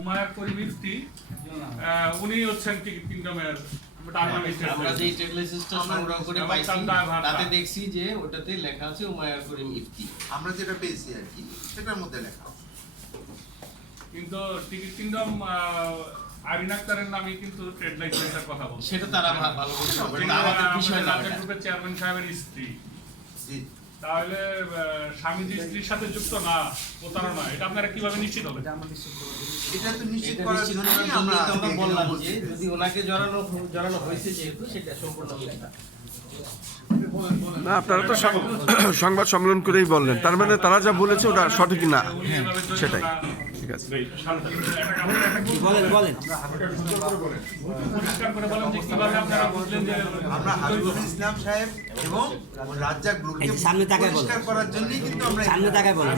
Umeå করিম ইফতি উনি হচ্ছেন ticket কিংডমের আমরা যে ট্রেড লাইসেন্সটা সংগ্রহ করে পাইছি তাতে দেখছি যে ওটাতে লেখা আছে উমায়া করিম ইফতি। আমরা যেটা পেয়েছি আর কি সেটার মধ্যে লেখা, কিন্তু টিকিট কিংডম আরিন আক্তারের নামে কিন্তু ট্রেড লাইসেন্সের কথা বলছে। সেটা তারা ভালো বলছে, ওটা আমাদের বিষয় না। রাজ্য গ্রুপের চেয়ারম্যান সাহেবের স্ত্রী, জি তাহলে স্বামীজি স্ত্রীর সাথে যুক্ত না, প্রতারণা, এটা আপনারা কিভাবে নিশ্চিত হবেন? এটা তো নিশ্চিত এটা করার নিশ্চিত জন্য করার আমরা জন্যই তো আমরা বললাম বলছি। যে যদি ওনাকে জড়ানো হয়েছে যেহেতু সেটা সম্পূর্ণ লেখা। না, আপনারা তো সংবাদ সম্মেলন করেই বললেন, তার মানে তারা যা বলেছে ওটা সঠিক না। সেটাই, ঠিক আছে। বলেন পরিষ্কার করে বলেন যে কিভাবে আপনারা বুঝলেন যে আমরা হাবিবুল ইসলাম সাহেব এবং রাজ্জাক গ্রুপকে এই যে সামনে তাকায় বলেন। পরিষ্কার করার জন্যই কিন্তু আমরা সামনে তাকায় বলেন।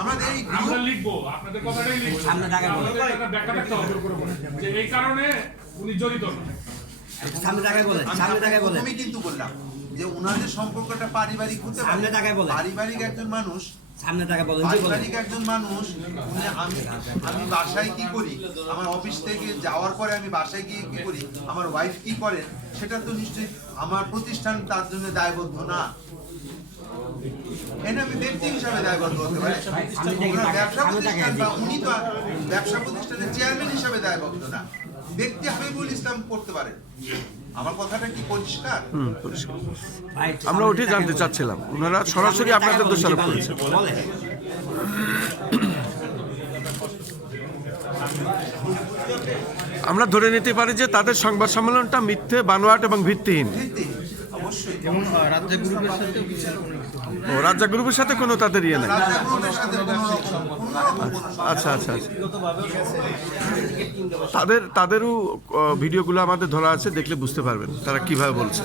আমাদের এই আমরা গ্রুপ লিখবো, আপনাদের কথাটাই লিখবো, সামনে তাকায় বলেন। ব্যাখ্যা থাকতে হবে যে এই কারণে উনি জড়িত না। সামনে তাকায় বলেন, সামনে তাকায় বলেন। আমি কিন্তু বললাম যে ওনাদের সম্পর্কটা পারিবারিক হতে পারে। সামনে তাকায় বলেন। পারিবারিক একজন মানুষ, সামনে তাকায় বলেন, জি বলেন। পারিবারিক একজন মানুষ আমি বাসায় কি করি, আমার অফিস থেকে যাওয়ার পরে আমি বাসায় গিয়ে কি করি, আমার ওয়াইফ কি করে, সেটা তো নিশ্চয়ই আমার প্রতিষ্ঠান তার জন্য দায়বদ্ধ না। এনে আমি ব্যক্তি হিসাবে দায়বদ্ধ হতে পারি, ওনার ব্যবসা প্রতিষ্ঠান বা উনি তো ব্যবসা প্রতিষ্ঠানের চেয়ারম্যান হিসাবে দায়বদ্ধ না। ব্যক্তি হাবিবুল ইসলাম করতে পারে। আমার কথাটা কি পরিষ্কার? পরিষ্কার। ভাই, আমরা ওটাই জানতে চাচ্ছিলাম, ওনারা সরাসরি আপনাদের দোষারোপ করেছে। বলেন। আমরা ধরে নিতে পারি যে তাদের সংবাদ সম্মেলনটা মিথ্যে, বানোয়াট এবং ভিত্তিহীন। ভিত্তি অবশ্যই। রাজ্জাক গ্রুপের সাথে ও রাজ্জাক গ্রুপের সাথে কোনো তাদের ইয়ে নেই। রাজা গ্রুপের সাথে কোনো রকম আচ্ছা আচ্ছা আচ্ছা। তাদেরও ভিডিওগুলো আমাদের ধরা আছে, দেখলে বুঝতে পারবেন তারা কিভাবে বলছে।